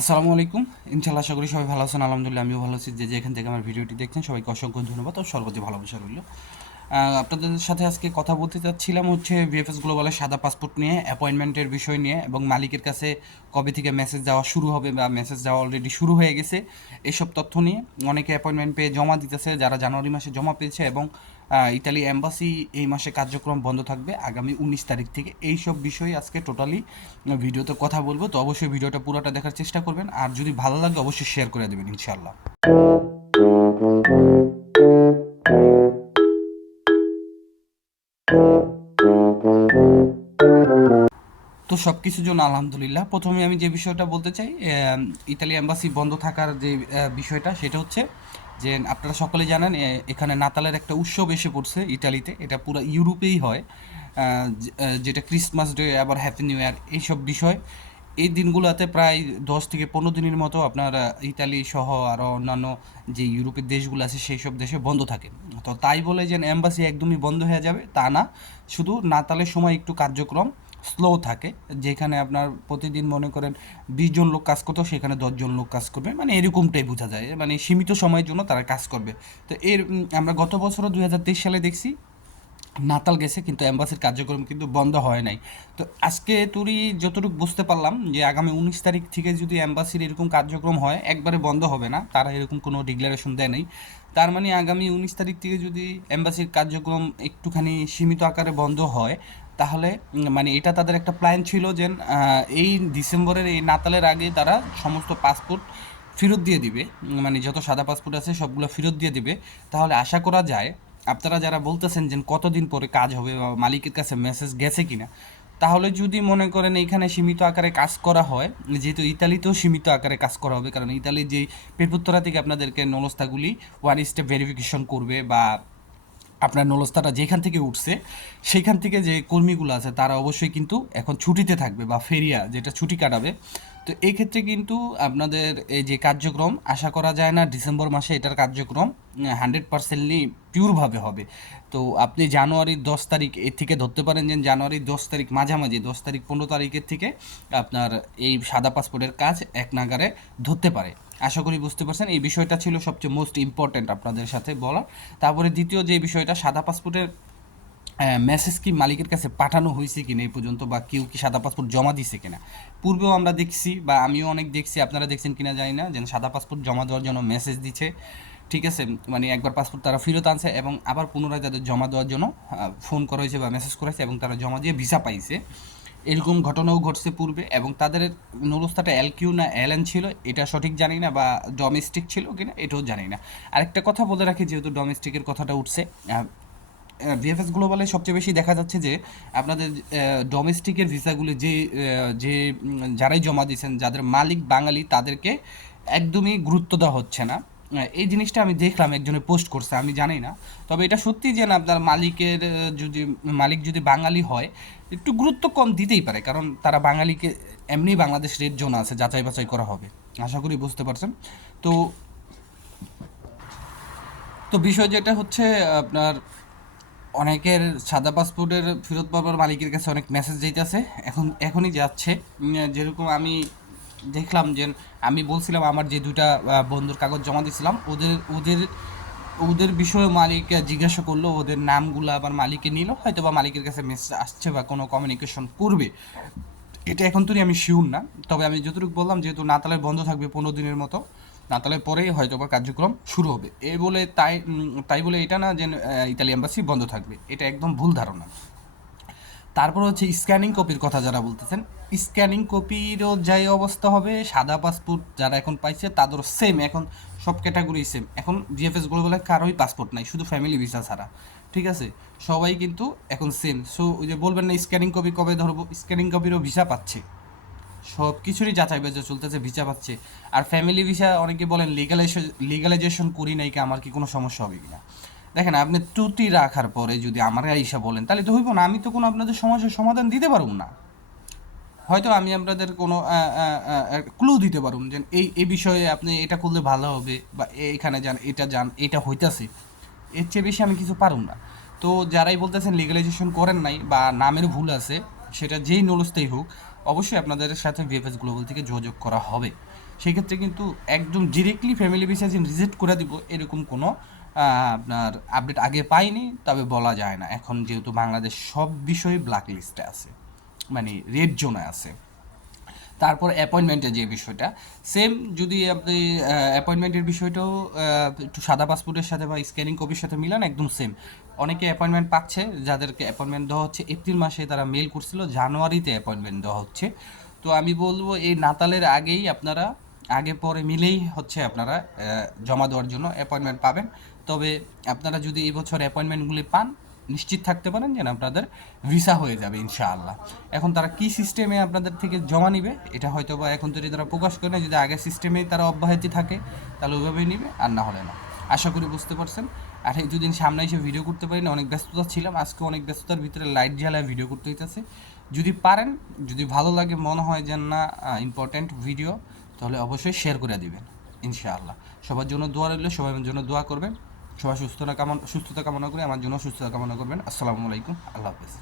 আসসালামু আলাইকুম। ইনশাআল্লাহ আশা করি সবাই ভালো আছেন। আলহামদুলিল্লাহ আমিও ভালো আছি। যে যেখান থেকে আমার ভিডিওটি দেখছেন সবাইকে অসংখ্য ধন্যবাদ ও সর্বোচ্চ ভালোবাসা রইল। আপনাদের সাথে আজকে কথা বলতে চাচ্ছিলাম হচ্ছে ভিএফএস গ্লোবালের সাদা পাসপোর্ট নিয়ে, অ্যাপয়েন্টমেন্টের বিষয় নিয়ে এবং মালিকের কাছে কবে থেকে মেসেজ যাওয়া শুরু হবে বা মেসেজ যাওয়া অলরেডি শুরু হয়ে গেছে এইসব তথ্য নিয়ে। অনেকে অ্যাপয়েন্টমেন্ট পেয়ে জমা দিতেছে, যারা জানুয়ারি মাসে জমা পেয়েছে, এবং ইতালি এম্বাসি এই মাসে কার্যক্রম বন্ধ থাকবে আগামী 19 তারিখ থেকে। এইসব বিষয়ে আজকে টোটালি ভিডিওতে কথা বলবো, তো অবশ্যই ভিডিওটা পুরোটা দেখার চেষ্টা করবেন, আর যদি ভালো লাগে অবশ্যই শেয়ার করে দেবেন ইনশাআল্লাহ। তো সব কিছুর জন্য আলহামদুলিল্লাহ। প্রথমে আমি যে বিষয়টা বলতে চাই, ইতালি এম্বাসি বন্ধ থাকার যে বিষয়টা, সেটা হচ্ছে যে আপনারা সকলে জানেন এখানে নাতালের একটা উৎসব এসে পড়ছে ইতালিতে। এটা পুরো ইউরোপেই হয়, যেটা ক্রিসমাস ডে, আবার হ্যাপি নিউ ইয়ার, এইসব বিষয়। এই দিনগুলোতে প্রায় 10 থেকে 15 দিনের মতো আপনার ইতালি সহ আরও অন্যান্য যে ইউরোপের দেশগুলো আছে সেই সব দেশে বন্ধ থাকে। তো তাই বলে যে এম্বাসি একদমই বন্ধ হয়ে যাবে তা না, শুধু নাতালের সময় একটু কার্যক্রম স্লো থাকে। যেখানে আপনার প্রতিদিন মনে করেন 20 জন লোক কাজ করতো, সেখানে 10 জন লোক কাজ করবে, মানে এরকমটাই বোঝা যায়, মানে সীমিত সময়ের জন্য তারা কাজ করবে। তো আমরা গত বছরও 2023 সালে দেখছি নাতাল গেছে কিন্তু এম্বাসির কার্যক্রম কিন্তু বন্ধ হয় নাই। তো আজকে তুই যতটুকু বুঝতে পারলাম যে আগামী 19 তারিখ থেকে যদি এম্বাসির এরকম কার্যক্রম হয়, একবারে বন্ধ হবে না, তারা এরকম কোনো ডিক্লারেশন দেয় নাই। তার মানে আগামী 19 তারিখ থেকে যদি এম্বাসির কার্যক্রম একটুখানি সীমিত আকারে বন্ধ হয়, তাহলে মানে এটা তাদের একটা প্ল্যান ছিল যে এই ডিসেম্বরের এই নাতালের আগে তারা সমস্ত পাসপোর্ট ফেরত দিয়ে দিবে। মানে যত সাদা পাসপোর্ট আছে সবগুলো ফেরত দিয়ে দিবে। তাহলে আশা করা যায়, আপনারা যারা বলতেছেন যে কতদিন পরে কাজ হবে বা মালিকের কাছে মেসেজ গেছে কিনা, তাহলে যদি মনে করেন এইখানে সীমিত আকারে কাজ করা হয়, যেহেতু ইতালিতেও সীমিত আকারে কাজ করা হবে, কারণ ইতালির যেই পেপুত্তরা থেকে আপনাদেরকে নলস্তাগুলি ওয়ান স্টেপ ভেরিফিকেশন করবে, বা আপনার নলস্তাটা যেখান থেকে উঠছে সেইখান থেকে যে কর্মীগুলো আছে তারা অবশ্যই কিন্তু এখন ছুটিতে থাকবে, বা ফেরিয়া যেটা ছুটি কাটাবে। তো এই ক্ষেত্রে কিন্তু আপনাদের এই যে কার্যক্রম আশা করা যায় না ডিসেম্বর মাসে এটার কার্যক্রম 100%লি পিওরভাবে হবে। তো আপনি জানুয়ারির 10 তারিখ এর থেকে ধরতে পারেন যে জানুয়ারির 10 তারিখ মাঝামাঝি, 10 তারিখ 15 তারিখের থেকে আপনার এই সাদা পাসপোর্টের কাজ এক নাগারে ধরতে পারে। আশা করি বুঝতে পারছেন। এই বিষয়টা ছিল সবচেয়ে মোস্ট ইম্পর্ট্যান্ট আপনাদের সাথে বলা। তারপরে দ্বিতীয় যে বিষয়টা, সাদা পাসপোর্টের মেসেজ কি মালিকের কাছে পাঠানো হয়েছে কিনা এই পর্যন্ত, বা কেউ কি সাদা পাসপোর্ট জমা দিছে কিনা। পূর্বেও আমরা দেখছি, বা আমিও অনেক দেখছি, আপনারা দেখছেন কিনা জানি না, যে সাদা পাসপোর্ট জমা দেওয়ার জন্য মেসেজ দিচ্ছে। ঠিক আছে, মানে একবার পাসপোর্ট তারা ফেরত আনছে এবং আবার পুনরায় তাদের জমা দেওয়ার জন্য ফোন করা হয়েছে বা মেসেজ করেছে, এবং তারা জমা দিয়ে ভিসা পাইছে। এরকম ঘটনাও ঘটছে পূর্বে, এবং তাদের নুরস্তাটা এলকিউ না এলএন ছিল এটা সঠিক জানি না, বা ডোমেস্টিক ছিল কিনা এটাও জানি না। আরেকটা কথা বলে রাখি, যেহেতু ডোমেস্টিকের কথাটা উঠছে, ভিএফএস গ্লোবালে সবচেয়ে বেশি দেখা যাচ্ছে যে আপনাদের ডোমেস্টিকের ভিসাগুলি যে যারাই জমা দিয়েছেন, যাদের মালিক বাঙালি, তাদেরকে একদমই গুরুত্ব দেওয়া হচ্ছে না। এই জিনিসটা আমি দেখলাম, একজনে পোস্ট করছে, আমি জানি না। তবে এটা সত্যি যে না, আপনার মালিকের যদি মালিক যদি বাঙালি হয়, একটু গুরুত্ব কম দিতেই পারে, কারণ তারা বাঙালিকে এমনি বাংলাদেশ রেড জোন আছে, যাচাই বাছাই করা হবে। আশা করি বুঝতে পারছেন। তো তো বিষয় যেটা হচ্ছে আপনার, অনেকের সাদা পাসপোর্টের ফেরত পাবার মালিকের কাছে অনেক মেসেজ যাইতেছে, এখনই যাচ্ছে। যেরকম আমি দেখলাম যে আমি বলছিলাম আমার যে দুইটা বন্ধুর কাগজ জমা দিয়েছিলাম, ওদের ওদের ওদের বিষয়ে মালিক জিজ্ঞাসা করলো, ওদের নামগুলো আবার মালিকে নিল, হয়তো বা মালিকের কাছে মেসেজ আসছে বা কোনো কমিউনিকেশন করবে, এটা এখন তো আমি শিওর না। তবে আমি যতটুকু বললাম, যেহেতু নাতালের বন্ধ থাকবে 15 দিনের মতো, নাতালের পরেই হয়তো বা কার্যক্রম শুরু হবে। এ বলে তাই বলে এটা না যে ইতালি এম্বাসি বন্ধ থাকবে, এটা একদম ভুল ধারণা। তারপর হচ্ছে স্ক্যানিং কপির কথা যারা বলতেছেন, স্ক্যানিং কপিরও যাই অবস্থা হবে, সাদা পাসপোর্ট যারা এখন পাইছে তাদেরও সেম, এখন সব ক্যাটাগরি সেম। এখন জিএফএস গ্লোবালে কারোই পাসপোর্ট নাই, শুধু ফ্যামিলি ভিসা ছাড়া। ঠিক আছে, সবাই কিন্তু এখন সেম। সো ওই যে বলবেন না স্ক্যানিং কপি কবে ধরবো, স্ক্যানিং কপিরও ভিসা পাচ্ছে, সব কিছুরই যাচাই বাছাই চলতেছে, ভিসা পাচ্ছে। আর ফ্যামিলি ভিসা অনেকে বলেন লিগালাইজেশন করি নাই, কি আমার কি কোনো সমস্যা হবে কিনা। দেখেন, আপনি ত্রুটি রাখার পরে যদি আমার আইসা বলেন, তাহলে তো হইব না, আমি তো কোনো আপনাদের সমস্যার সমাধান দিতে পারব না। হয়তো আমি আপনাদের কোনো ক্লু দিতে পারুম যে এই বিষয়ে আপনি এটা করলে ভালো হবে, বা এইখানে যান, এটা যান, এটা হইতাছে। এর চেয়ে বেশি আমি কিছু পারুম না। তো যারাই বলতেছেন লিগালাইজেশন করেন নাই বা নামের ভুল আছে, সেটা যেই নলস্তেই হোক, অবশ্যই আপনাদের সাথে ভিএফএস গ্লোবাল থেকে যোগাযোগ করা হবে। সেক্ষেত্রে কিন্তু একদম ডিরেক্টলি ফ্যামিলি ভিসা যে রিজেক্ট করে দিব এরকম কোনো আপনার আপডেট আগে পাইনি, তবে বলা যায় না এখন যেহেতু বাংলাদেশ সব বিষয়ে ব্ল্যাক লিস্টে আছে, মানে রেড জোনে আছে। তারপর অ্যাপয়েন্টমেন্টের যে বিষয়টা সেম, যদি আপনি অ্যাপয়েন্টমেন্টের বিষয়টাও একটু সাদা পাসপোর্টের সাথে বা স্ক্যানিং কপির সাথে মিলান, একদম সেম। অনেকে অ্যাপয়েন্টমেন্ট পাচ্ছে, যাদেরকে অ্যাপয়েন্টমেন্ট দেওয়া হচ্ছে এপ্রিল মাসে, তারা মেল করছিল জানুয়ারিতে অ্যাপয়েন্টমেন্ট দেওয়া হচ্ছে। তো আমি বলবো এই নাতালের আগেই আপনারা আগে পরে মিলেই হচ্ছে আপনারা জমা দেওয়ার জন্য অ্যাপয়েন্টমেন্ট পাবেন। তবে আপনারা যদি এই বছর অ্যাপয়েন্টমেন্টগুলি পান, নিশ্চিত থাকতে পারেন যেন আপনাদের ভিসা হয়ে যাবে ইনশাআল্লাহ। এখন তারা কি সিস্টেমে আপনাদের থেকে জমা নিবে এটা হয়তো বা এখন তৈরি তারা প্রকাশ করে না, যদি আগের সিস্টেমেই তারা অব্যাহতি থাকে তাহলে ওইভাবেই নিবে, আর না হলে না। আশা করি বুঝতে পারছেন। আর এই দুদিন সামনে এসে ভিডিও করতে পারি না, অনেক ব্যস্ততা ছিলাম, আজকে অনেক ব্যস্ততার ভিতরে লাইট জ্বালায় ভিডিও করতে হইতেছে। যদি পারেন, যদি ভালো লাগে, মনে হয় যে না ইম্পর্ট্যান্ট ভিডিও, তাহলে অবশ্যই শেয়ার করে দিবেন ইনশাআল্লাহ। সবার জন্য দোয়া রইল, সবার জন্য দোয়া করবেন। সবাই সুস্থতা কামনা করে আমার জন্য সুস্থতা কামনা করবেন। আসসালামু আলাইকুম, আল্লাহ হাফেজ।